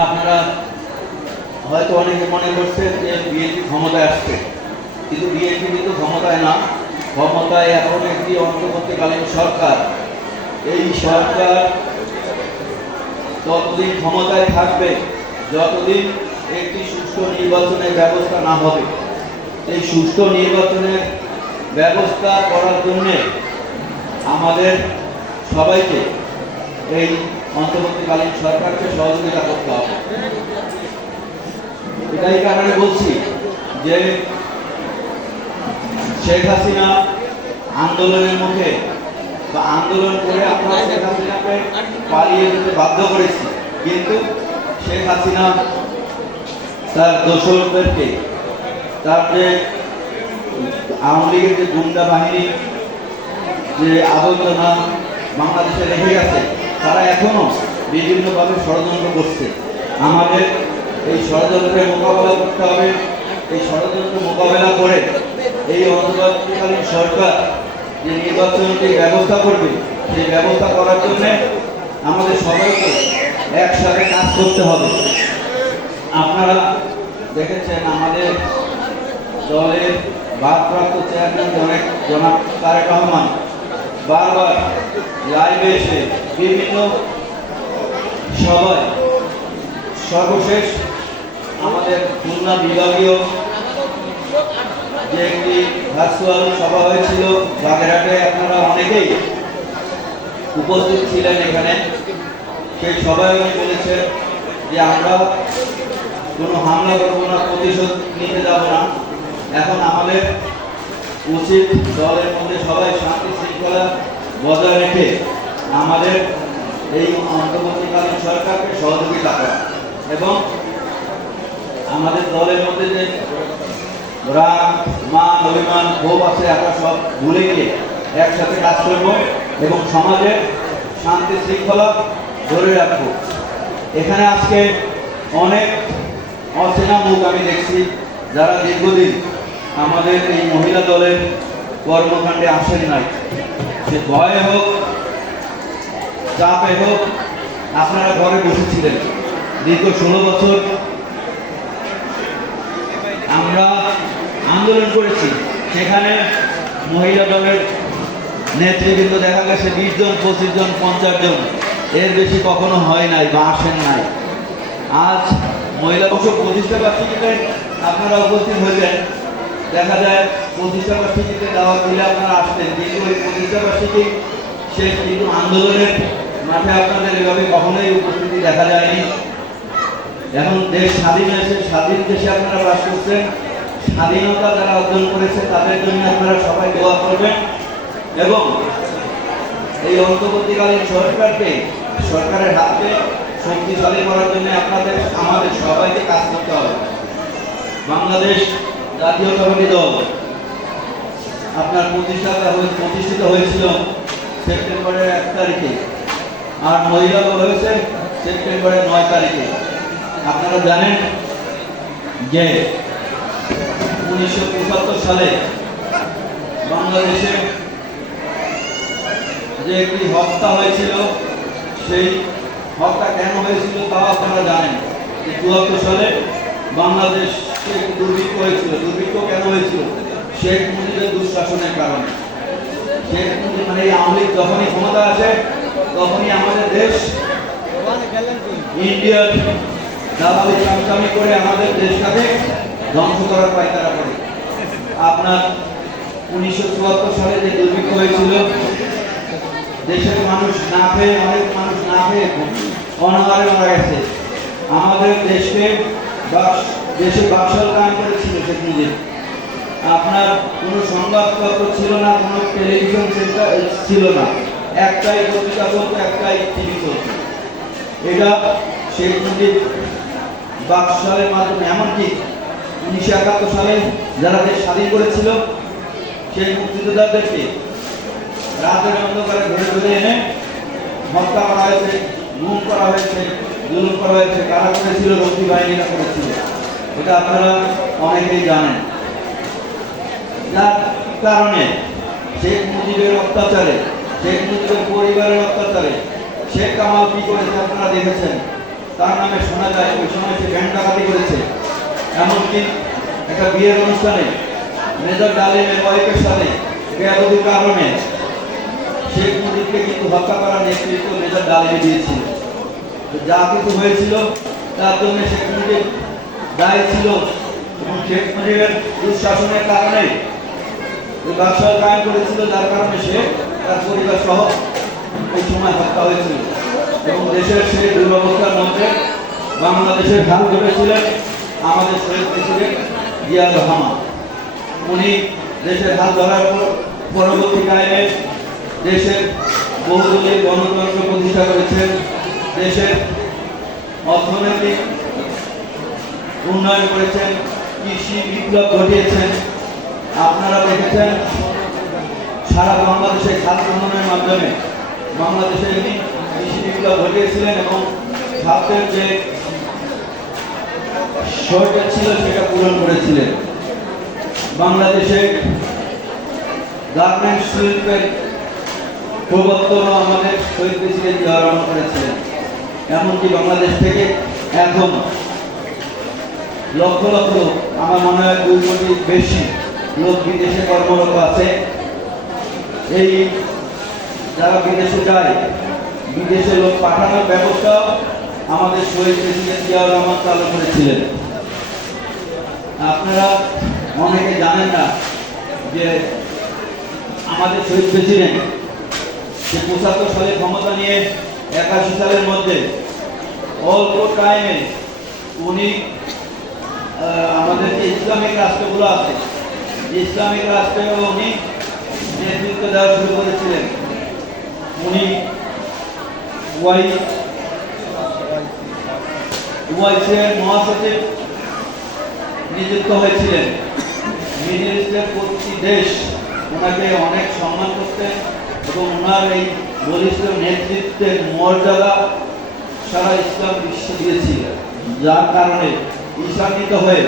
আপনারা হয়তো অনেকে মনে করছেন যে বিএনপি ক্ষমতায় আসছে। কিন্তু বিএনপি কিন্তু ক্ষমতায় না। ক্ষমতায় এখন একটি অন্তর্বর্তীকালীন সরকার। এই সরকার ততদিন ক্ষমতায় থাকবে, যতদিন একটি সুষ্ঠু নির্বাচনের ব্যবস্থা না হবে। এই সুষ্ঠু নির্বাচনের ব্যবস্থা করার জন্যে আমাদের সবাইকে এই অন্তর্বর্তীকালীন সরকারকে সহযোগিতা করতে হবে। এটাই কারণে বলছি যে শেখ হাসিনা আন্দোলনের মুখে বা আন্দোলন করে আমরা শেখ হাসিনাকে পালিয়ে যেতে বাধ্য করেছি। কিন্তু শেখ হাসিনা তার দোসরদেরকে তার যে আওয়ামী লীগের যে গুন্ডা বাহিনী, যে আবর্জনা বাংলাদেশে রেখে গেছে তারা এখনও বিভিন্নভাবে ষড়যন্ত্র করছে। আমাদের এই ষড়যন্ত্রের মোকাবেলা করতে হবে। এই ষড়যন্ত্র মোকাবেলা করে এই অন্তর্বর্তীকালীন সরকার যে নির্বাচনটি ব্যবস্থা করবে, সেই ব্যবস্থা করার জন্যে আমাদের সবাইকে একসাথে কাজ করতে হবে। আপনারা দেখেছেন আমাদের দলের ভারপ্রাপ্ত চেয়ারম্যান জনাব তারেক রহমান বারবার লাইভে এসে বিভিন্ন সভায় সর্বশেষ আমাদের খুলনা বিভাগীয় যে একটি ভার্চুয়াল সভা হয়েছিল, বাগেরহাটে আপনারা অনেকেই উপস্থিত ছিলেন এখানে। সেই সভায় উনি বলেছেন যে আমরা কোনো হামলা করব না, প্রতিশোধ নিতে যাব না। এখন আমাদের উচিত দলের মধ্যে সবাই শান্তি শৃঙ্খলা বজায় রেখে আমাদের এই অন্তর্বর্তীকালীন সরকারকে সহযোগিতা করা। এবং আমাদের দলের মধ্যে যে রাগ মান অভিমান, ক্ষোভ আছে, আমরা সব ভুলে গিয়ে একসাথে কাজ করব এবং সমাজে শান্তি শৃঙ্খলা ধরে রাখব। এখানে আজকে অনেক অচেনা মুখ আমি দেখছি যারা দীর্ঘদিন আমাদের এই মহিলা দলের কর্মকাণ্ডে আসেন নাই। সে ভয়ে হোক, চাপে হোক, আপনারা ঘরে বসেছিলেন। দীর্ঘ ষোলো বছর আমরা আন্দোলন করেছি। সেখানে মহিলা দলের নেতৃবৃন্দ দেখা গেছে, বিশ জন, পঁচিশ জন, পঞ্চাশ জন। এর বেশি কখনো হয় নাই বা আসেন নাই। আজ মহিলা অবশ্য প্রতিষ্ঠা বার্ষিকীতে আপনারা উপস্থিত হইলেন দেখা যায় প্রতিষ্ঠা বার্ষিকীতে দেওয়া দিলে আপনারা আসতেন কিন্তু ওই প্রতিষ্ঠা বার্ষিকী সে কিন্তু আন্দোলনের মাঠে আপনাদের এভাবে কখনোই উপস্থিতি দেখা যায়নি। এখন দেশ স্বাধীন হয়েছে, স্বাধীন দেশে আপনারা বাস করছেন। স্বাধীনতা যারা অর্জন করেছে, তাদের জন্য আপনারা সবাই দোয়া করবেন। এবং এই অন্তর্বর্তীকালীন সরকারকে, সরকারের হাতকে শক্তিশালী করার জন্য আপনাদের, আমাদের সবাইকে কাজ করতে হবে। বাংলাদেশ জাতীয়তাবাদী দল আপনার প্রতিষ্ঠা হয়ে- প্রতিষ্ঠিত হয়েছিল সেপ্টেম্বরের এক তারিখে। আর মহিলা দল হয়েছে সেপ্টেম্বরের নয় তারিখে। আপনারা জানেন যে উনিশশো পঁচাত্তর সালে বাংলাদেশে যে একটি হত্যা হয়েছিল, সেই হত্যা কেন হয়েছিল তাও আপনারা জানেন। চুয়াত্তর সালে বাংলাদেশে দুর্ভিক্ষ হয়েছিল। দুর্ভিক্ষ কেন হয়েছিল? শেখ মুজিবের দুঃশাসনের কারণে। শেখ মুজিব মানে এই আওয়ামী যখনই ক্ষমতা আসে, তখনই আমাদের দেশ, ইন্ডিয়ার দালালি চামচামি করে আমাদের দেশটাকে ধ্বংস করার পায়তারা করে। আপনার উনিশশো চুয়াত্তর সালে যে দুর্ভিক্ষ হয়েছিল, দেশের মানুষ না খেয়ে, অনেক মানুষ না খেয়ে অনাহারে মারা গেছে। আমাদের দেশকে দেশে বাকশাল কায়ন করেছিল শেখ মুজিব। আপনার কোনো সংবাদপত্র ছিল না, কোনো টেলিভিশন ছিল না। একটাই পত্রিকা চলতো একটাই টিভি চলতো এটা শেখ মুজিব বাকশালের মাধ্যমে, এমনকি উনিশশো একাত্তর সালে যারা দেশ স্বাধীন করেছিল, সেই মুক্তিযোদ্ধাদেরকে রাতের অন্ধকারে ধরে ধরে এনে হত্যা করা হয়েছে, গুম করা হয়েছে, জুলুম করা হয়েছে, কারা করেছিল, রক্ষী বাহিনীরা করেছিল। এটা আপনারা অনেকেই জানেন। যার কারণে শেখ মুজিবের অত্যাচারে, শেখ মুজিবের পরিবারের অত্যাচারে শেখ কামাল কি করেছে আপনারা দেখেছেন? তার নামে শোনা যায়, ওই সময় সে ব্যাংক ডাকাতি করেছে। এমনকি একটা বিয়ের অনুষ্ঠানে মেজর ডালিমের ওয়াইফের সাথে বেয়াদবির কারণে শেখ মুজিবকে কিন্তু হত্যা করার নেতৃত্ব মেজর ডালিমে দিয়েছিল। যা কিছু হয়েছিল, তার জন্য শেখ মুজিব দায়ী ছিল। এবং শেখ মুজিবের দুঃশাসনের কারণে এই ব্যবসা কায়েম করেছিল যার কারণে সে তার পরিবার সহ ওই সময় হত্যা হয়েছিল। এবং দেশের সেই দুরবস্থার মধ্যে বাংলাদেশের হাল ধরেছিলেন আমাদের শহীদ প্রেসিডেন্ট জিয়াউর রহমান। উনি দেশের হাল ধরার পর পরবর্তী টাইমে দেশের বহুদলীয় গণতন্ত্র প্রতিষ্ঠা করেছেন। দেশের অর্থনৈতিক উন্নয়ন করেছেন, কৃষি বিপ্লব ঘটিয়েছেন। আপনারা দেখেছেন সারা বাংলাদেশে খাত উন্নয়নের মাধ্যমে বাংলাদেশে কৃষি বিপ্লব ঘটিয়েছিলেন এবং খাদ্যের যে শর্টেজ ছিল সেটা পূরণ করেছিলেন। বাংলাদেশে গার্মেন্টস শিল্পের প্রবর্তন আমাদের শহীদ প্রেসিডেন্ট রহমান করেছিলেন। এমনকি বাংলাদেশ থেকে এখন লক্ষ লক্ষ লোক, আমার মনে হয় দুই কোটি বেশি লোক বিদেশে কর্মরত আছে। এই যারা বিদেশে যায়, বিদেশে লোক পাঠানোর ব্যবস্থা আমাদের শহীদ প্রেসিডেন্ট জিয়াউর রহমান চালু করেছিলেন। আপনারা অনেকে জানেন না যে আমাদের শহীদ প্রেসিডেন্ট যে পঁচাত্তর সালে ক্ষমতা নিয়ে একাশি সালের মধ্যে অল্প টাইমে উনি আমাদের যে ইসলামিক রাষ্ট্রগুলো আছে ইসলামিক রাষ্ট্রে উনি নেতৃত্ব দেওয়া শুরু করেছিলেন। উনি ওয়াই ওয়াইসের মহাসচিব, নিযুক্ত হয়েছিলেন। মিডল ইস্টের প্রতিটি দেশ ওনাকে অনেক সম্মান করতেন এবং ওনার এই বলিষ্ঠ নেতৃত্বের মর্যাদা সারা ইসলাম বিশ্ব দিয়েছিল, যার কারণে ঈশান্বিত হয়ে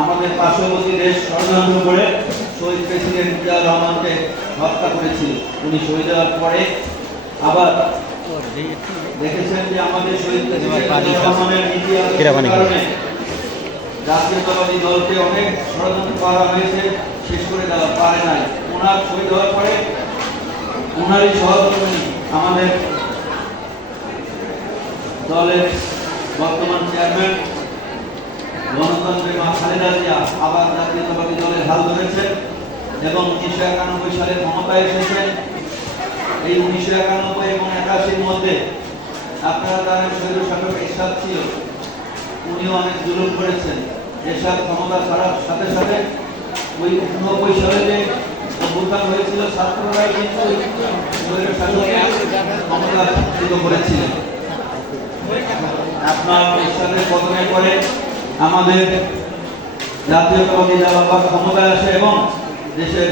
আমাদের পার্শ্ববর্তী দেশ ষড়যন্ত্র করে শহীদ প্রেসিডেন্ট জিয়াউর রহমানকে হত্যা করেছিল। উনি শহীদ হওয়ার পরে আবার দেখেছেন যে আমাদের শহীদ প্রেসিডেন্ট জিয়াউর রহমানের নীতি কারণে জাতীয়তাবাদী দলকে অনেক ষড়যন্ত্র করা হয়েছে শেষ করে দেওয়া পারে নাই। ওনার শহীদ হওয়ার পরে ওনারই সহকর্মী আমাদের দলের বর্তমান চেয়ারম্যান গণতন্ত্রের মা খালেদা জিয়া আবার জাতীয়তাবাদী দলের হাল ধরেছেন এবং উনিশশো একানব্বই সালে ক্ষমতায় এসেছেন এই উনিশশো একানব্বই এবং একাশির মধ্যে আপনারা জানেন শৈল শাসক এরশাদ ছিল, উনিও অনেক জুলুম করেছেন। এরশাদ ক্ষমতা ছাড়ার সাথে সাথে ওই উননব্বই সালে যে অভ্যুত্থান হয়েছিল, ছাত্ররাই কিন্তু ক্ষমতাচ্যুত করেছিলেন। আপনার এরশাদের পতনের পরে আমাদের জাতীয়তাবাদী দল আবার ক্ষমতায় আসে এবং দেশের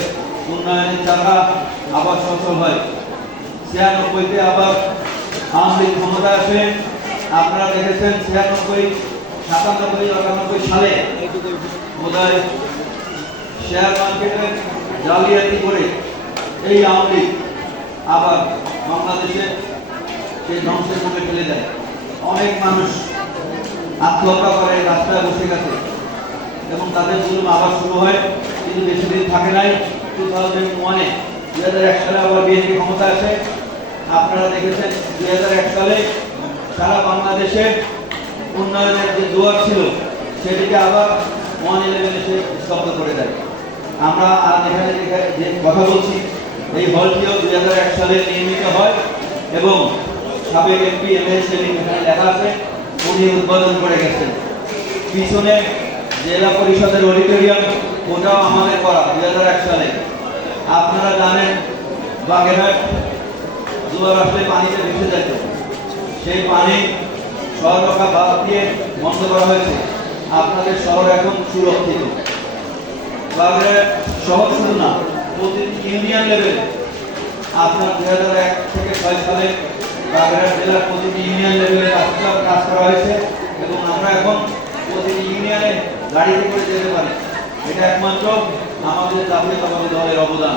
উন্নয়নের চাকা আবার সফল হয়, ছিয়ানব্বইতে আবার আওয়ামী লীগ ক্ষমতায় আসে। আপনারা দেখেছেন ছিয়ানব্বই, সাতানব্বই, আটানব্বই সালে বোধহয় শেয়ার মার্কেটে জালিয়াতি করে এই আওয়ামী লীগ আবার বাংলাদেশে সেই ধ্বংসের মুখে ফেলে দেয়। অনেক মানুষ আত্মহত্যা করে রাস্তায় বসে গেছে। এবং তাদের জুলুম আবার শুরু হয়, কিন্তু বেশি দিন থাকে নাই। টু থাউজেন্ড ওয়ানে দুই হাজার এক সালে আবার বিএনপি ক্ষমতা আছে আপনারা দেখেছেন দুই হাজার এক সালে সারা বাংলাদেশে উন্নয়নের যে জোয়ার ছিল, সেটিকে আবার ওয়ান ইলেভেন এসে স্তব্ধ করে দেয়। আমরা আর এখানে যে কথা বলছি, এই হলটিও দুই হাজার এক সালে নির্মিত হয় এবং সাবেক এমপি এমএস সেলিম এখানে লেখা আছে। উনি উদ্বোধন করে গেছেন পিছনে জেলা পরিষদের অডিটোরিয়াম, ওটাও আমাদের করা, দুই হাজার এক সালে। আপনারা জানেন, বাগেরহাট জোয়ার আসলে পানিতে ভেসে যেত সেই পানি শহর রক্ষা বাদ দিয়ে বন্ধ করা হয়েছে। আপনাদের শহর এখন সুরক্ষিত। বাগেরহাট শহর শুধু না প্রতি ইউনিয়ন লেভেলে আপনার দুই হাজার এক থেকে ছয় সালে বাগেরহাট জেলার প্রতিটি ইউনিয়ন লেভেলে কাজ করা হয়েছে এবং আমরা এখন প্রতিটি ইউনিয়নে গাড়িতে করে যেতে পারি। এটা একমাত্র আমাদের জাতীয়তাবাদী দলের অবদান।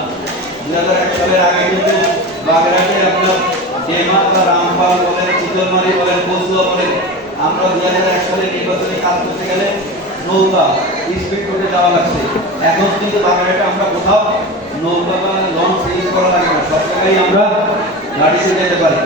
দুই হাজার এক সালের আগে কিন্তু বাগেরহাটে আপনার ডেমা বা রামপাল বলেন চিতলমারি বলেন কচুয়া বলেন, আমরা দুই হাজার এক সালে নির্বাচনী কাজ করতে গেলে নৌকা স্পিড করে যাওয়া লাগছে। এখন কিন্তু বাংলাদেশে আমরা কোথাও নৌকা বা লঞ্চ ইউজ করা লাগে না। সব জায়গায় আমরা গাড়িতে যেতে পারি।